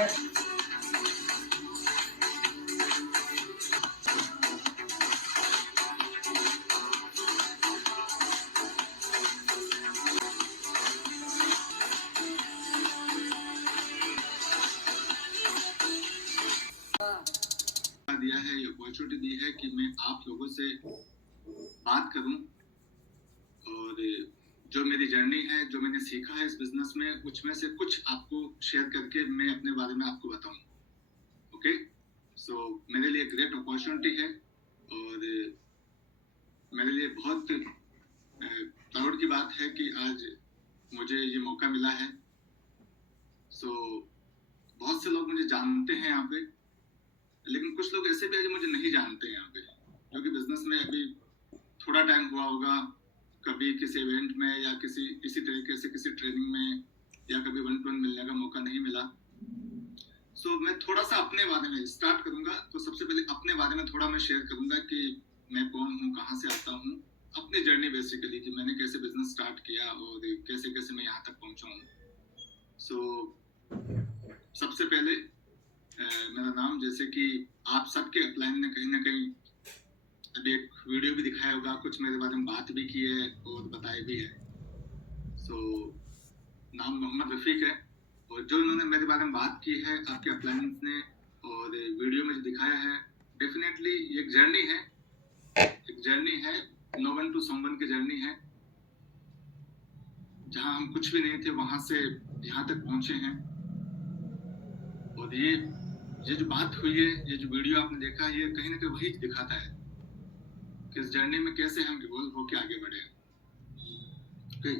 दिया है, ये अपॉर्चुनिटी दी है कि मैं आप लोगों से बात करूं और जो मेरी जर्नी है, जो मैंने सीखा है इस बिजनेस में, उसमें से कुछ आपको शेयर करके मैं अपने बारे में आपको बताऊं। ओके, सो मेरे लिए ग्रेट अपॉर्चुनिटी है और मेरे लिए बहुत प्राउड की बात है कि आज मुझे ये मौका मिला है। सो बहुत से लोग मुझे जानते हैं यहाँ पे, लेकिन कुछ लोग ऐसे भी हैं जो मुझे नहीं जानते हैं यहाँ पे, क्योंकि बिजनेस में अभी थोड़ा टाइम हुआ होगा, कभी किसी इवेंट में या इसी तरीके से किसी ट्रेनिंग में या कभी वन टू वन मिलने का मौका नहीं मिला। सो मैं थोड़ा सा अपने बारे में स्टार्ट करूंगा। तो सबसे पहले अपने बारे में थोड़ा मैं शेयर करूंगा कि मैं कौन हूँ, कहाँ से आता हूँ, अपनी जर्नी बेसिकली, कि मैंने कैसे बिजनेस स्टार्ट किया और कैसे कैसे मैं यहाँ तक पहुँचा हूँ। सो सबसे पहले मेरा नाम, जैसे कि आप सबके अपलाइन ने कहीं ना कहीं अभी एक वीडियो भी दिखाया होगा, कुछ मेरे बारे में बात भी की है और बताया भी है। सो नाम मोहम्मद रफीक है और जो इन्होंने मेरे बारे में बात की है आपके अपलाइंस ने और वीडियो में जो दिखाया है, डेफिनेटली ये एक जर्नी है, नो वन टू समवन की जर्नी है, जहां हम कुछ भी नहीं थे वहां से यहाँ तक पहुंचे हैं। और ये जो बात हुई है, ये जो वीडियो आपने देखा है, ये कहीं ना कहीं वही दिखाता है कि इस जर्नी में कैसे हम इवॉल्व होकर आगे बढ़े। ओके,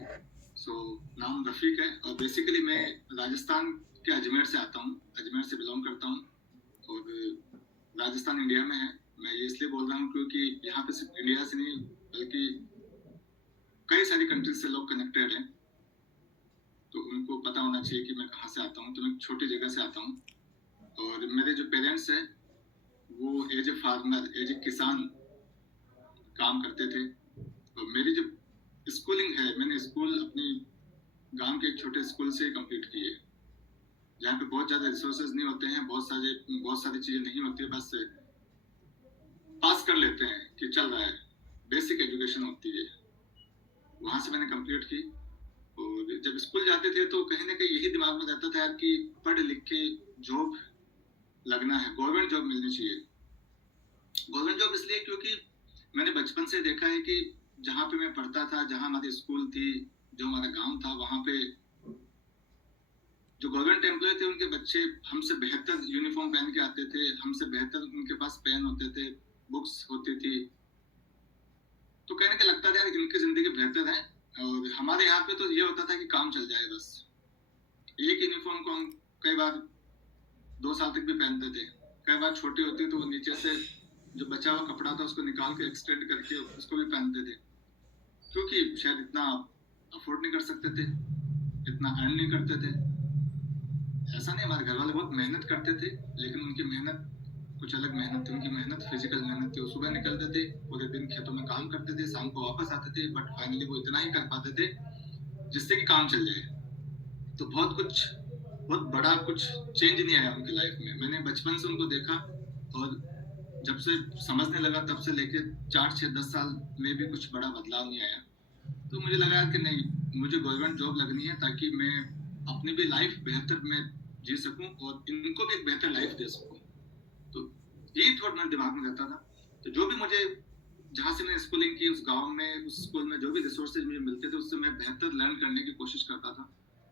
सो नाम रफीक है और बेसिकली मैं राजस्थान के अजमेर से आता हूँ, अजमेर से बिलोंग करता हूँ और राजस्थान इंडिया में है। मैं ये इसलिए बोल रहा हूँ क्योंकि यहाँ पे सिर्फ इंडिया से नहीं बल्कि कई सारी कंट्रीज से लोग कनेक्टेड हैं, तो उनको पता होना चाहिए कि मैं कहाँ से आता हूँ। तो मैं छोटी जगह से आता हूँ और मेरे जो पेरेंट्स हैं वो as a farmer, as a kisan काम करते थे। और मेरी जो स्कूलिंग है, मैंने स्कूल अपनी गांव के एक छोटे स्कूल से कंप्लीट की है, जहाँ पे बहुत ज़्यादा रिसोर्सेज नहीं होते हैं, बहुत सारी चीज़ें नहीं होती है, बस पास कर लेते हैं कि चल रहा है, बेसिक एजुकेशन होती है। वहाँ से मैंने कंप्लीट की और जब स्कूल जाते थे तो कहीं ना कहीं यही दिमाग में रहता था यार कि पढ़ लिख के जॉब लगना है, गवर्नमेंट जॉब मिलनी चाहिए। गवर्नमेंट जॉब इसलिए क्योंकि मैंने बचपन से देखा है कि जहाँ पे मैं पढ़ता था, जहाँ हमारी स्कूल थी, जो हमारा गांव था, वहाँ पे जो गवर्नमेंट एम्प्लॉय थे उनके बच्चे हमसे बेहतर यूनिफॉर्म पहन के आते थे, हमसे बेहतर उनके पास पेन होते थे, बुक्स होती थी। तो कहने के लगता था यार इनकी जिंदगी बेहतर है। और हमारे यहाँ पे तो ये होता था कि काम चल जाए बस। एक यूनिफॉर्म को हम कई बार 2 साल तक भी पहनते थे। कई बार छोटी होती तो वो नीचे से जो बचा हुआ कपड़ा था उसको निकाल के एक्सटेंड करके उसको भी पहनते थे, क्योंकि शायद इतना अफोर्ड नहीं कर सकते थे, इतना अर्न नहीं करते थे। ऐसा नहीं, हमारे घर वाले बहुत मेहनत करते थे, लेकिन उनकी मेहनत कुछ अलग मेहनत थी। उनकी मेहनत फिजिकल मेहनत थी। वो सुबह निकलते थे, पूरे दिन खेतों में काम करते थे, शाम को वापस आते थे, बट फाइनली वो इतना ही कर पाते थे जिससे कि काम चल जाए। तो बहुत बड़ा कुछ चेंज नहीं आया उनकी लाइफ में। मैंने बचपन से उनको देखा और जब से समझने लगा तब से लेके 4 6 10 साल में भी कुछ बड़ा बदलाव नहीं आया। तो मुझे लगा कि नहीं, मुझे गवर्नमेंट जॉब लगनी है ताकि मैं अपनी भी लाइफ बेहतर में जी सकूं और इनको भी एक बेहतर लाइफ दे सकूं। तो यही थॉट मेरे दिमाग में रहता था। तो जो भी मुझे, जहाँ से मैंने स्कूलिंग की उस गांव में, उस स्कूल में जो भी रिसोर्सेज मुझे मिलते थे उससे मैं बेहतर लर्न करने की कोशिश करता था।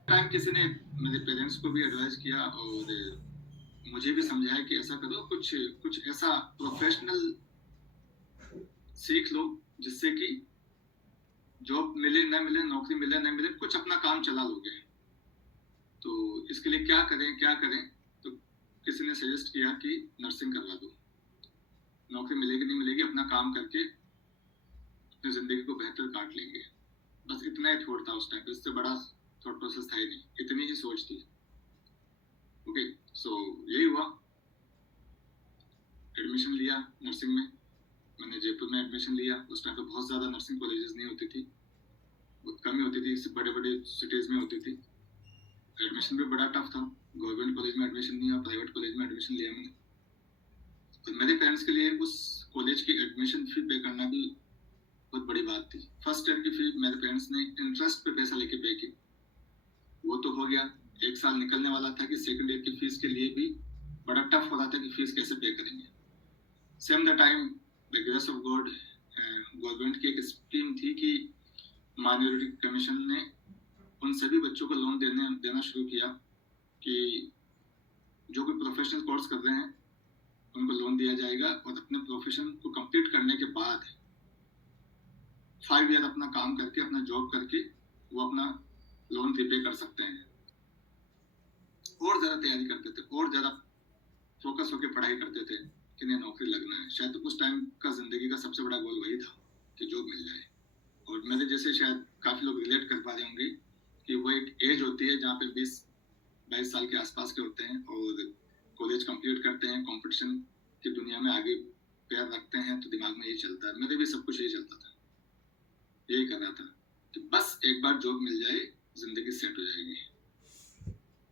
टाइम किसी ने मेरे पेरेंट्स को भी एडवाइस किया और मुझे भी समझाया कि ऐसा करो, कुछ कुछ ऐसा प्रोफेशनल सीख लो जिससे कि जॉब मिले ना मिले, नौकरी मिले ना मिले, कुछ अपना काम चला लोगे। तो इसके लिए क्या करें। तो किसी ने सजेस्ट किया कि नर्सिंग करवा दो, नौकरी मिलेगी नहीं मिलेगी, अपना काम करके अपनी जिंदगी को बेहतर काट लेंगे। बस इतना ही थॉट था उस टाइम पे, इससे बड़ा थॉट प्रोसेस था ही नहीं, इतनी ही सोच थी। ओके, सो यही हुआ। एडमिशन लिया नर्सिंग में, मैंने जयपुर में एडमिशन लिया। उस टाइम पे बहुत ज़्यादा नर्सिंग कॉलेजेस नहीं होती थी, बहुत कम ही होती थी, बड़े बड़े सिटीज़ में होती थी। एडमिशन भी बड़ा टफ था, गवर्नमेंट कॉलेज में एडमिशन नहीं हुआ, प्राइवेट कॉलेज में एडमिशन लिया मैंने। और मेरे पेरेंट्स के लिए उस कॉलेज की एडमिशन फी पे करना भी बहुत बड़ी बात थी। फर्स्ट ईयर की फी मेरे पेरेंट्स ने इंटरेस्ट पे पैसा लेके पे की, वो तो हो गया। एक साल निकलने वाला था कि सेकंड ईयर की फीस के लिए भी बड़ा टफ हो रहा था कि फीस कैसे पे करेंगे। Same the time by grace of God government की एक स्कीम थी कि माइनॉरिटी कमीशन ने उन सभी बच्चों को लोन देना शुरू किया कि जो कोई प्रोफेशनल कोर्स कर रहे हैं उनको लोन दिया जाएगा, और अपने प्रोफेशन को कंप्लीट करने के बाद 5 ईयर अपना काम करके, अपना जॉब करके वो अपना लोन रिपे कर सकते हैं। और ज़्यादा तैयारी करते थे, और ज़्यादा फोकस होकर पढ़ाई करते थे कि नहीं नौकरी लगना है। शायद उस टाइम का ज़िंदगी का सबसे बड़ा गोल वही था कि जॉब मिल जाए। और मेरे जैसे शायद काफ़ी लोग रिलेट कर पा रहे होंगे कि वो एक एज होती है जहाँ पे 20-22 साल के आसपास के होते हैं और कॉलेज कंप्लीट करते हैं, कंपटीशन की दुनिया में आगे पैर रखते हैं, तो दिमाग में यही चलता है। मेरे भी सब कुछ यही चलता था, यही कर रहा था कि बस एक बार जॉब मिल जाए जिंदगी सेट हो जाएगी।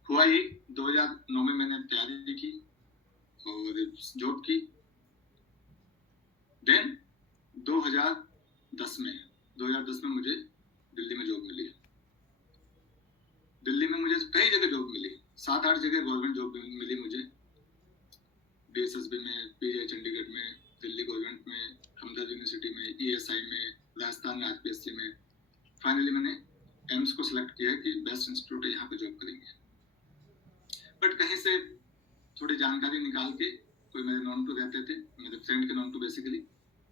हुआ ही 2009 में मैंने तैयारी की और जॉब की। देन 2010 में मुझे दिल्ली में जॉब मिली। दिल्ली में मुझे कई जगह जॉब मिली, 7-8 जगह गवर्नमेंट जॉब मिली मुझे। DSSB में, PGI चंडीगढ़ में, दिल्ली गवर्नमेंट में, हमदर्द यूनिवर्सिटी में, ESI में, राजस्थान में RPSC में। फाइनली मैंने एम्स को सिलेक्ट किया कि बेस्ट इंस्टीट्यूट है, यहाँ पे जॉब करेंगे। बट कहीं से थोड़ी जानकारी निकाल के, कोई मेरे नॉन टू रहते थे, मेरे फ्रेंड के नॉन टू बेसिकली,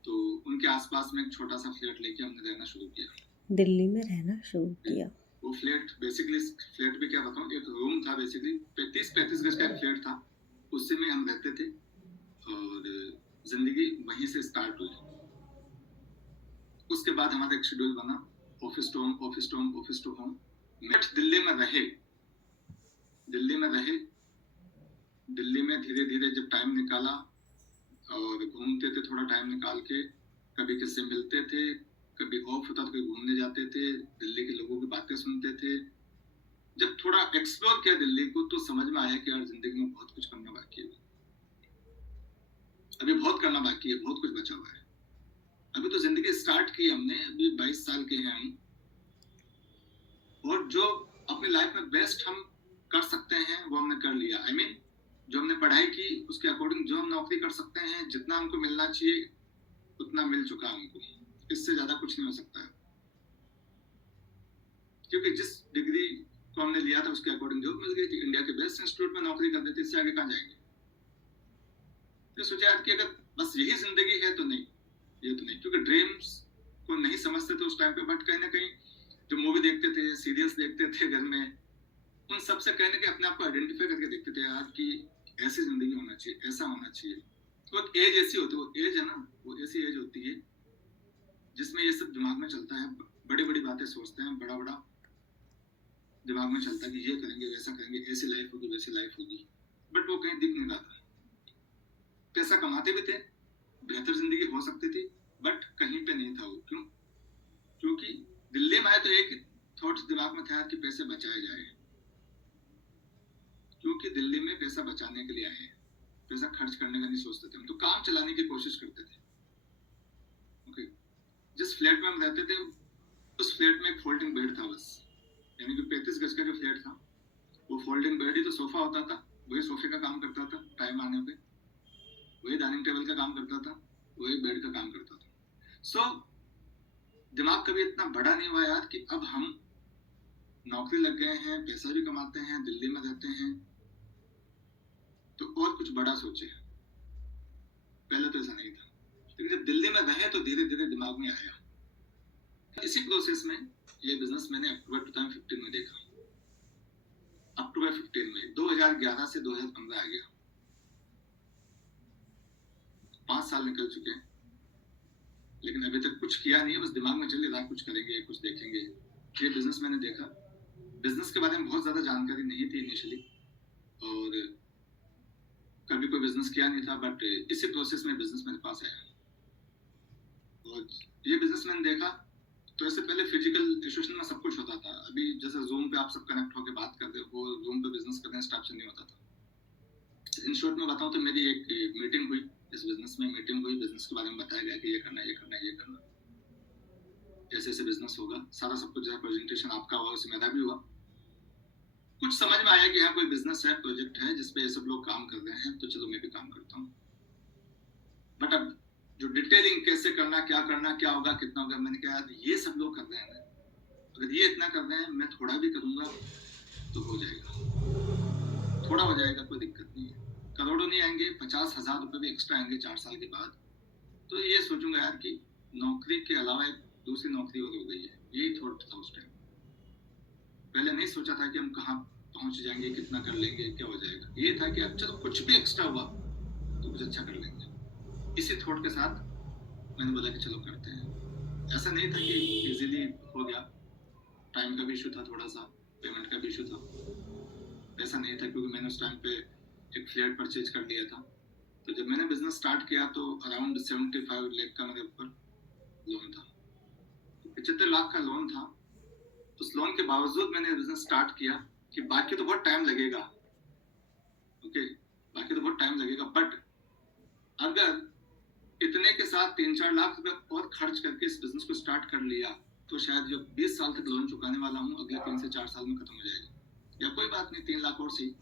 तो उनके आसपास में एक छोटा सा फ्लैट लेके हमने रहना शुरू किया। दिल्ली में रहना शुरू किया। वो फ्लैट बेसिकली, फ्लैट भी क्या बताऊँ, एक रूम था बेसिकली, 35 गज का एक फ्लैट था, उससे में हम रहते थे और जिंदगी वहीं से स्टार्ट हुई। उसके बाद हमारा एक शेड्यूल बना, office to home, office to home, office to home. Delhi में रहे, दिल्ली में धीरे धीरे जब टाइम निकाला और घूमते थे, थोड़ा टाइम निकाल के, कभी किससे मिलते थे, कभी ऑफ होता तो कभी घूमने जाते थे, दिल्ली के लोगों की बातें सुनते थे। जब थोड़ा एक्सप्लोर किया दिल्ली को, तो समझ में आया कि यार जिंदगी में बहुत कुछ करना बाकी है, अभी बहुत करना बाकी है, बहुत कुछ बचा हुआ है। अभी तो जिंदगी स्टार्ट की हमने, अभी 22 साल के हैं हम, और जो अपनी लाइफ में बेस्ट हम कर सकते हैं वो हमने कर लिया। I mean, जो हमने पढ़ाई की उसके अकॉर्डिंग जो हम नौकरी कर सकते हैं, जितना हमको मिलना चाहिए उतना मिल चुका हमको, इससे ज्यादा कुछ नहीं हो सकता है। क्योंकि जिस डिग्री को हमने लिया था उसके अकॉर्डिंग जॉब मिल गई थी, इंडिया के बेस्ट इंस्टीट्यूट में नौकरी कर देते, इससे आगे कहाँ जाएंगे। तो सोचा यार कि अगर बस यही जिंदगी है तो नहीं, ये तो नहीं, क्योंकि ड्रीम्स को नहीं समझते थे उस टाइम पे। बट कहीं ना कहीं जो मूवी देखते थे, सीरियल्स देखते थे घर में, उन सबसे कहीं ना कहीं अपने आप को आइडेंटिफाई करके देखते थे यार कि ऐसी जिंदगी होना चाहिए, ऐसा होना चाहिए। तो एक एज ऐसी होती है, वो एज है ना, वो ऐसी एज होती है जिसमें ये सब दिमाग में चलता है, बड़ी बड़ी बातें सोचते हैं, बड़ा बड़ा दिमाग में चलता है कि ये करेंगे, वैसा करेंगे, ऐसी लाइफ होगी, वैसी लाइफ होगी। बट वो कहीं दिख नहीं रहा था। पैसा कमाते भी थे, बेहतर जिंदगी हो सकती थी, बट कहीं पे नहीं था वो। क्यों? क्योंकि दिल्ली में आए तो एक थॉट दिमाग में था कि पैसे बचाए जाए, क्योंकि दिल्ली में पैसा बचाने के लिए आए हैं, पैसा खर्च करने का नहीं सोचते थे हम, तो काम चलाने की कोशिश करते थे। ओके, जिस फ्लैट में हम रहते थे उस फ्लैट में एक फोल्डिंग बेड था बस, यानी कि 35 गज का जो फ्लैट था वो फोल्डिंग बेड ही, तो सोफा होता था, वही सोफे का काम करता था टाइम आने पे, वही डाइनिंग टेबल का काम करता था, वही बेड का काम करता था। सो दिमाग कभी इतना बड़ा नहीं हुआ यार कि अब हम नौकरी लग गए हैं, पैसा भी कमाते हैं, दिल्ली में रहते हैं, तो और कुछ बड़ा सोचे। पहले तो ऐसा नहीं था, लेकिन जब दिल्ली में रहे तो धीरे धीरे दिमाग में आया। इसी प्रोसेस में ये बिजनेस मैंने अक्टूबर 2015 में देखा। अक्टूबर 15 में 2011 से 2015 आ गया, 5 साल निकल चुके हैं, लेकिन अभी तक कुछ किया नहीं है, बस दिमाग में चल रहा कुछ करेंगे, कुछ देखेंगे। ये बिजनेस मैंने देखा। बिजनेस के बारे में बहुत ज्यादा जानकारी नहीं थी इनिशियली, और कभी कोई बिजनेस किया नहीं था, बट इसी प्रोसेस में बिजनेस मेरे पास आया और ये बिजनेस मैंने देखा तो ऐसे पहले फिजिकल एसोसिएशन में सब कुछ होता था। अभी जैसे जूम पे आप सब कनेक्ट होकर बात करते हो, वो जूम पे बिजनेस करने स्टार्ट से नहीं होता था। इन शॉर्ट में बताऊं तो मेरी एक मीटिंग हुई, इस बिजनेस में मीटिंग हुई, बिजनेस के बारे में बताया गया कि ये करना है, ये करना है, ये करना है, ऐसे ऐसे बिजनेस होगा, सारा सब कुछ प्रेजेंटेशन आपका हुआ, उसमें मेरा भी हुआ। कुछ समझ में आया कि यहाँ कोई बिजनेस है, प्रोजेक्ट है जिसपे ये सब लोग काम कर रहे हैं, तो चलो मैं भी काम करता हूँ। बट अब जो डिटेलिंग कैसे करना, क्या होगा, कितना होगा, मैंने कहा यार ये सब लोग कर रहे हैं, अगर ये इतना कर रहे हैं, मैं थोड़ा भी करूंगा तो हो जाएगा, थोड़ा हो जाएगा, कोई दिक्कत नहीं है। करोड़ों नहीं आएंगे, 50,000 रुपए भी एक्स्ट्रा आएंगे 4 साल के बाद, तो ये सोचूंगा यार कि नौकरी के अलावा एक दूसरी नौकरी और हो गई है। यही थॉट था उस टाइम। पहले नहीं सोचा था कि हम कहाँ पहुंच जाएंगे, कितना कर लेंगे, क्या हो जाएगा। ये था कि अब चलो कुछ भी एक्स्ट्रा हुआ तो कुछ अच्छा कर लेंगे। इसी थॉट के साथ मैंने बोला कि चलो करते हैं। ऐसा नहीं था कि इजीली हो गया, टाइम का भी इशू था, थोड़ा सा पेमेंट का भी इशू था। ऐसा नहीं था, क्योंकि मैंने उस टाइम पे एक फ्लैट परचेज कर लिया था। तो जब मैंने बिजनेस स्टार्ट किया तो अराउंड 75 लाख का मेरे ऊपर लोन था, 75 लाख का लोन था। उस लोन के बावजूद मैंने बिजनेस स्टार्ट किया कि बाकी तो बहुत टाइम लगेगा, ओके, बाकी तो बहुत टाइम लगेगा, बट अगर इतने के साथ 3-4 लाख रुपए और खर्च करके इस बिजनेस को स्टार्ट कर लिया तो शायद जो 20 साल तक लोन चुकाने वाला हूँ अगले 3 से 4 साल में खत्म हो जाएगा, या कोई बात नहीं, 3 लाख और सही।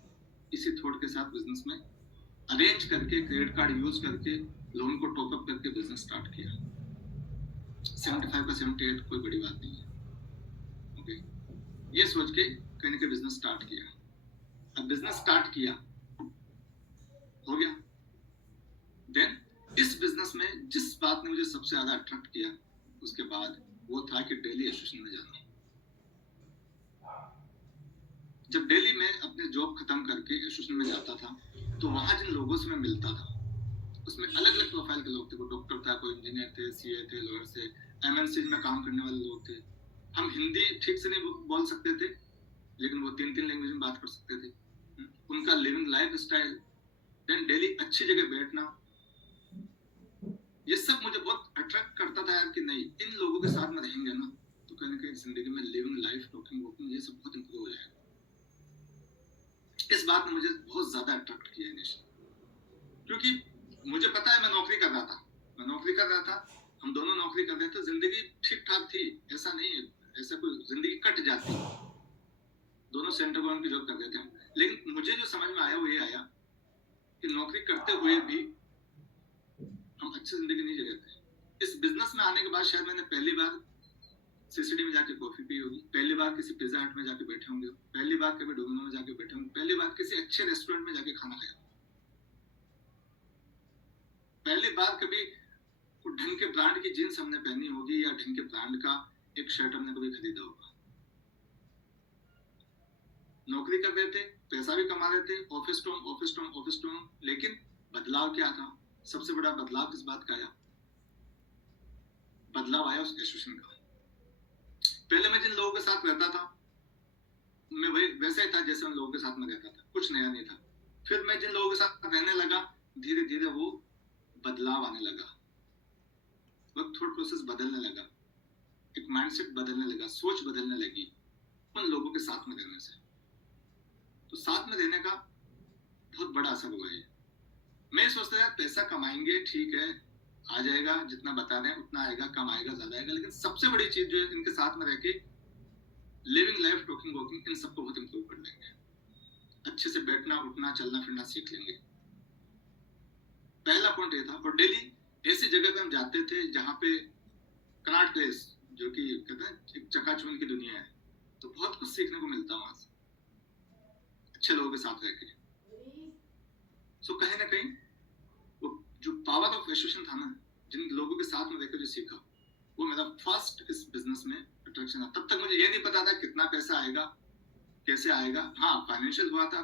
इसी थॉट के साथ बिजनेस में अरेंज करके, क्रेडिट कार्ड यूज करके, लोन को टॉप अप करके बिजनेस स्टार्ट किया। 75 का 78 कोई बड़ी बात नहीं है, ओके। ये सोच के कहीं ना कहीं बिजनेस स्टार्ट किया। अब बिजनेस स्टार्ट किया, हो गया। देन इस बिजनेस में जिस बात ने मुझे सबसे ज्यादा अट्रैक्ट किया उसके बाद, वो था कि डेली एसोसिएशन में जाना। जब डेली में अपने जॉब खत्म करके एसोसिएशन में जाता था तो वहां जिन लोगों से मैं मिलता था उसमें अलग अलग प्रोफाइल के लोग थे। कोई डॉक्टर था, कोई इंजीनियर थे, सीए थे, लॉयर थे, एमएनसी में काम करने वाले लोग थे। हम हिंदी ठीक से नहीं बोल सकते थे, लेकिन वो 3-3 लैंग्वेज में बात कर सकते थे। उनका living life style, then daily अच्छी जगह बैठना, ये सब मुझे बहुत अट्रैक्ट करता था यार कि नहीं, इन लोगों के साथ में रहेंगे ना तो कहीं ना कहीं जिंदगी में लिविंग लाइफ, टॉकिंग, वॉकिंग, ये सब बहुत इंप्रूव हो जाएगा। इस बात ने मुझे बहुत ज्यादा अट्रैक्ट किया इनिशियली, क्योंकि मुझे पता है मैं नौकरी कर रहा था, हम दोनों नौकरी कर रहे थे, जिंदगी ठीक ठाक थी, ऐसा नहीं है, ऐसा कोई जिंदगी कट जाती, दोनों सेंटर गवर्नमेंट की जॉब कर रहे थे। लेकिन मुझे जो समझ में आया वो ये आया कि नौकरी करते हुए भी हम अच्छी जिंदगी नहीं जी रहे थे। इस बिजनेस में आने के बाद शायद मैंने पहली बार सीसीडी में जाके कॉफी पी होगी, पहली बार किसी पिज्जा हट में जाके बैठे होंगे, पहली बार कभी डोमिनो में जाके बैठे होंगे, पहली बार किसी अच्छे रेस्टोरेंट में जाके खाना खाया, पहली बार कभी ढंग के ब्रांड की जीन्स हमने पहनी होगी, या ढंग के ब्रांड का एक शर्ट हमने कभी खरीदा होगा। नौकरी कर रहे थे, पैसा भी कमा रहे थे, ऑफिस टू होम, लेकिन बदलाव क्या था? सबसे बड़ा बदलाव किस बात का आया? बदलाव आया उस एसोसिएशन का। पहले मैं जिन लोगों के साथ रहता था मैं वही वैसा ही था जैसे उन लोगों के साथ में रहता था, कुछ नया नहीं था। फिर मैं जिन लोगों के साथ रहने लगा, धीरे धीरे वो बदलाव आने लगा, वक्त थॉट प्रोसेस बदलने लगा, एक माइंडसेट बदलने लगा, सोच बदलने लगी उन लोगों के साथ में रहने से। तो साथ में रहने का बहुत बड़ा असर हुआ है। मैं सोचता था पैसा कमाएंगे, ठीक है, आ जाएगा, जितना बता रहे हैं उतना आएगा, कम आएगा, ज्यादा आएगा, लेकिन सबसे बड़ी चीज जो है इनके साथ में रह के लिविंग लाइफ, टॉकिंग, वॉकिंग, इन सबको बहुत इंप्रूव कर लेंगे। अच्छे से बैठना, उठना, चलना फिरना सीख लेंगे। पहला पॉइंट ये था। और डेली ऐसी जगह पे हम जाते थे जहाँ पे कनॉट प्लेस, जो कि कहते हैं एक चकाचौंध की दुनिया है, तो बहुत कुछ सीखने को मिलता वहां से, अच्छे लोगों के साथ रह के। सो कहीं ना कहीं वो जो पावर ऑफ एसोसिएशन था ना, जिन लोगों के साथ में रहकर जो सीखा, वो मेरा फर्स्ट इस बिजनेस में अट्रैक्शन था। तब तक मुझे ये नहीं पता था कितना पैसा आएगा, कैसे आएगा। हाँ, फाइनेंशियल हुआ था,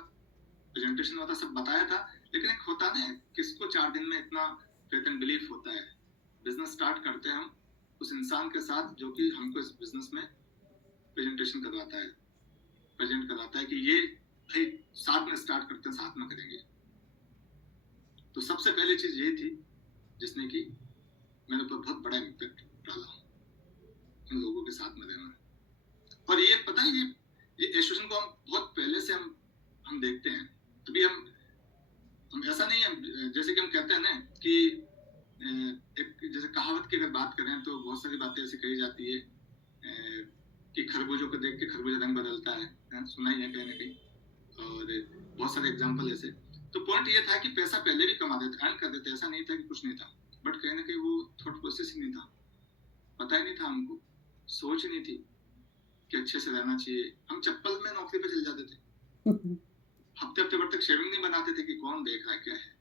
प्रेजेंटेशन हुआ था, सब बताया था, लेकिन एक होता ना, किसको 4 दिन में इतना फेथ एंड बिलीफ होता है। बिजनेस स्टार्ट करते हैं हम उस इंसान के साथ जो कि हमको इस बिजनेस में प्रेजेंटेशन करवाता है, प्रेजेंट करवाता है कि ये भाई साथ में स्टार्ट करते हैं, साथ में करेंगे। तो सबसे पहली चीज ये थी जिसने कि मेरे ऊपर बहुत बड़ा इम्पैक्ट डाला। इन लोगों के साथ में रहना। और ये पता है, ये एसोसिएशन को हम बहुत पहले से हम देखते हैं। अभी हम ऐसा नहीं है, जैसे कि हम कहते हैं ना कि एक जैसे कहावत की अगर बात करें तो बहुत सारी बातें ऐसी कही जाती है कि खरबूजों को देख के खरबूजा रंग बदलता है, सुना ही है कहीं ना कहीं, और बहुत सारे एग्जाम्पल ऐसे। तो पॉइंट ये था कि पैसा पहले भी कमा देते, अर्न कर देते, ऐसा नहीं था कि कुछ नहीं था, बट कहीं ना कहीं वो थॉट प्रोसेस ही नहीं था, पता ही नहीं था हमको, सोच ही नहीं थी कि अच्छे से रहना चाहिए। हम चप्पल में नौकरी पे चले जाते थे, हफ्ते हफ्ते भर तक शेविंग नहीं बनाते थे कि कौन देख रहा है क्या है।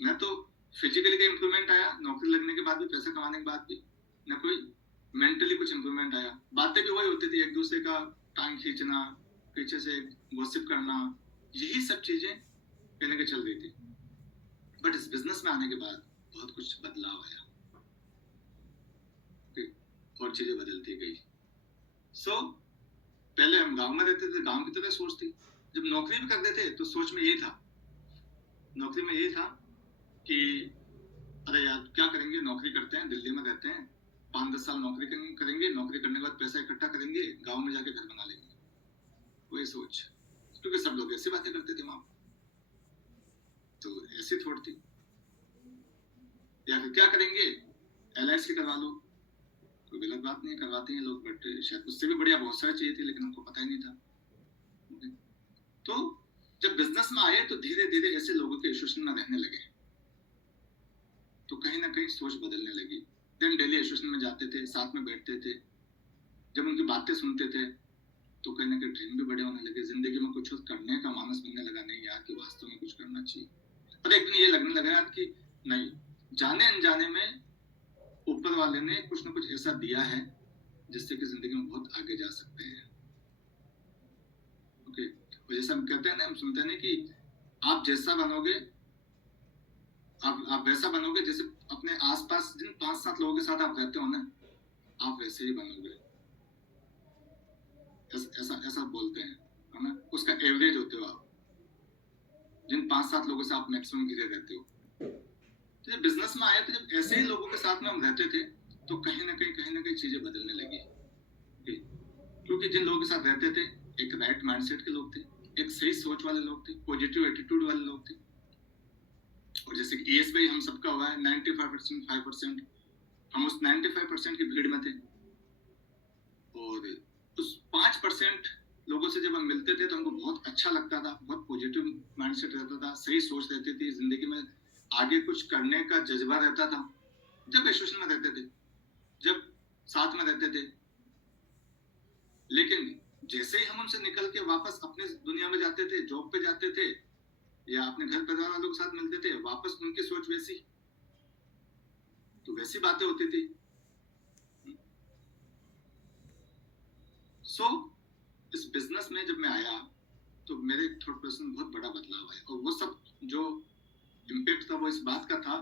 मैं तो फिजिकली का इम्प्रूवमेंट आया नौकरी लगने के बाद भी, पैसा कमाने के बाद भी, न कोई मेंटली कुछ इम्प्रूवमेंट आया। बातें भी वही होती थी, एक दूसरे का टांग खींचना, पीछे से गॉसिप करना, यही सब चीजें कहने के चल रही थी। बट इस बिजनेस में आने के बाद बहुत कुछ बदलाव आया, और चीजें बदलती गई। सो पहले हम गांव में रहते थे, गांव की तरह सोच थी। जब नौकरी भी करते थे तो सोच में यही था, नौकरी में यही था कि अरे यार क्या करेंगे, नौकरी करते हैं, दिल्ली में रहते हैं, 5-10 साल नौकरी करेंगे, नौकरी करने के बाद पैसा इकट्ठा करेंगे, गांव में जाके घर बना लेंगे, वही सोच। क्योंकि सब लोग ऐसी बातें करते थे वहां, तो ऐसी थोड़ी थी। या फिर क्या करेंगे, LIC करवा लो, कोई गलत बात नहीं, करवाते हैं लोग, बट शायद उससे भी बढ़िया बहुत सारी चीजें थी, लेकिन हमको पता ही नहीं था। तो जब बिजनेस में आए तो धीरे धीरे ऐसे लोगों के एसोसिएशन में रहने लगे, तो कहीं ना कहीं सोच बदलने लगी। देन डेली एसोसिएशन में जाते थे, साथ में बैठते थे, जब उनकी बातें सुनते थे तो कहीं ना कहीं ड्रीम भी बड़े होने लगे, जिंदगी में कुछ करने का मानस बनने लगा, नहीं यार कि वास्तव में कुछ करना चाहिए। और एक दिन ये लगने लगा यार कि नहीं, जाने अनजाने में ऊपर वाले ने कुछ ना कुछ ऐसा दिया है जिससे कि जिंदगी में बहुत आगे जा सकते हैं। ओके, और जैसे हम कहते हैं ना, हम सुनते हैं ना कि आप जैसा बनोगे, आप वैसा बनोगे, जैसे अपने आसपास जिन 5-7 लोगों के साथ आप रहते हो ना, आप वैसे ही बनोगे, ऐसा बोलते हैं, है ना। उसका एवरेज होते हो आप, जिन 5-7 लोगों से आप मैक्सिमम घिरे रहते हो। तो जब बिजनेस में आए तो जब ऐसे ही लोगों के साथ में हम रहते थे तो कहीं ना कहीं चीजें बदलने लगी। क्योंकि जिन लोगों के साथ रहते थे, एक राइट माइंडसेट के लोग थे, एक सही सोच वाले लोग थे, पॉजिटिव एटीट्यूड वाले लोग थे। और जैसे कि ESBI हम सबका हुआ है 95%, 5%, हम उस 95% की भीड़ में थे, और उस 5% लोगों से जब हम मिलते थे तो हमको बहुत अच्छा लगता था, बहुत पॉजिटिव माइंडसेट रहता था, सही सोच रहती थी, जिंदगी में आगे कुछ करने का जज्बा रहता था, जब एसोसिएशन में रहते थे, जब साथ में रहते थे। लेकिन जैसे ही हम उनसे निकल के वापस अपने दुनिया में जाते थे, जॉब पे जाते थे, या अपने घर परिवार वालों के साथ मिलते थे, वापस उनकी सोच वैसी, तो वैसी बातें होती थी। सो इस बिजनेस में जब मैं आया तो मेरे थॉट प्रोसेस में बहुत बड़ा बदलाव आया, और वो सब जो इम्पैक्ट था वो इस बात का था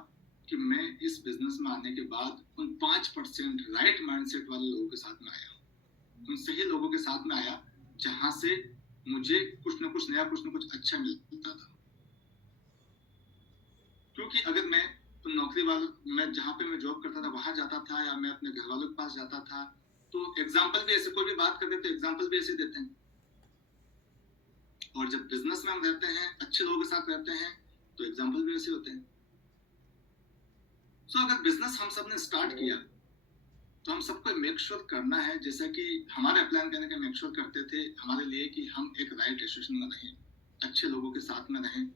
कि मैं इस बिजनेस में आने के बाद उन 5% राइट माइंडसेट वाले लोगों के साथ में आया, उन सही लोगों के साथ में आया, जहां से मुझे कुछ ना कुछ नया, कुछ ना कुछ अच्छा मिलता था। क्योंकि अगर मैं नौकरी वालों, मैं जहाँ पे मैं जॉब करता था वहां जाता था, या मैं अपने घर वालों के पास जाता था, तो एग्जाम्पल भी ऐसे, कोई भी बात करते तो एग्जाम्पल भी ऐसे देते हैं। और जब बिजनेस में हम रहते हैं, अच्छे लोगों के साथ रहते हैं, तो एग्जाम्पल भी ऐसे होते हैं। सो अगर बिजनेस हम सब ने स्टार्ट किया तो हम सबको मेक श्योर करना है, जैसा कि हमारे प्लान करने का मेक श्योर करते थे हमारे लिए, कि हम एक राइट एसोसिएशन में रहें, अच्छे लोगों के साथ में रहें,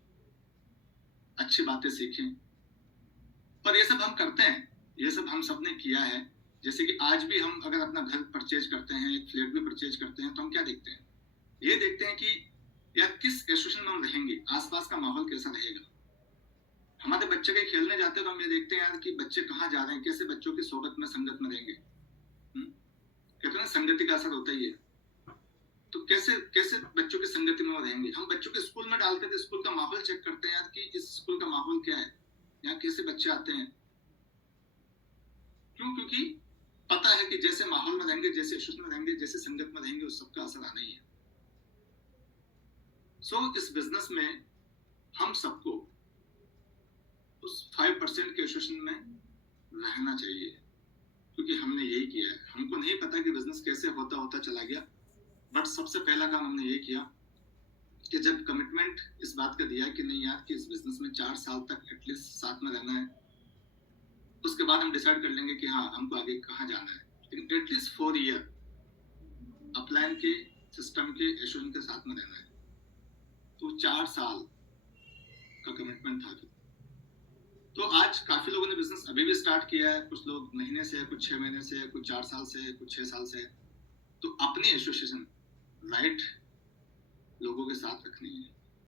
अच्छी बातें सीखें। और ये सब हम करते हैं, ये सब हम सब ने किया है। जैसे कि आज भी हम अगर अपना घर परचेज करते हैं, एक फ्लैट भी परचेज करते हैं, तो हम क्या देखते हैं, ये देखते हैं कि यार किस एसोसिएशन में हम रहेंगे, आसपास का माहौल कैसा रहेगा। हमारे बच्चे के खेलने जाते हैं तो हम ये देखते हैं यार कि बच्चे कहाँ जा रहे हैं, कैसे बच्चों की सोबत में, संगत में रहेंगे। कहते हैं संगति का असर होता ही है, तो कैसे कैसे बच्चों की संगति में रहेंगे। हम बच्चों के स्कूल में डालते थे, स्कूल का माहौल चेक करते हैं यार कि इस स्कूल का माहौल क्या है, यहाँ कैसे बच्चे आते हैं। क्यों? क्योंकि पता है कि जैसे माहौल में रहेंगे, जैसे एसोसिएशन में रहेंगे, जैसे संगत में रहेंगे, उस सबका असर आना ही है। सो इस बिजनेस में हम सबको उस 5% के एसोसिएशन में रहना चाहिए, क्योंकि हमने यही किया है। हमको नहीं पता कि बिजनेस कैसे होता होता चला गया, बट सबसे पहला काम हमने ये किया कि जब कमिटमेंट इस बात का दिया कि नहीं यार कि इस बिजनेस में 4 साल तक एटलीस्ट साथ में रहना है, उसके बाद हम डिसाइड कर लेंगे कि हाँ हमको आगे कहाँ जाना है, लेकिन एटलीस्ट 4 ईयर अपलाइन के सिस्टम के एश्योरेंस के साथ में रहना है। तो 4 साल का कमिटमेंट था। तो आज काफी लोगों ने बिजनेस अभी भी स्टार्ट किया है, कुछ लोग महीने से है, कुछ 6 महीने से है, कुछ 4 साल से है, कुछ 6 साल से है। तो अपनी एसोसिएशन राइट लोगों के साथ रखनी है।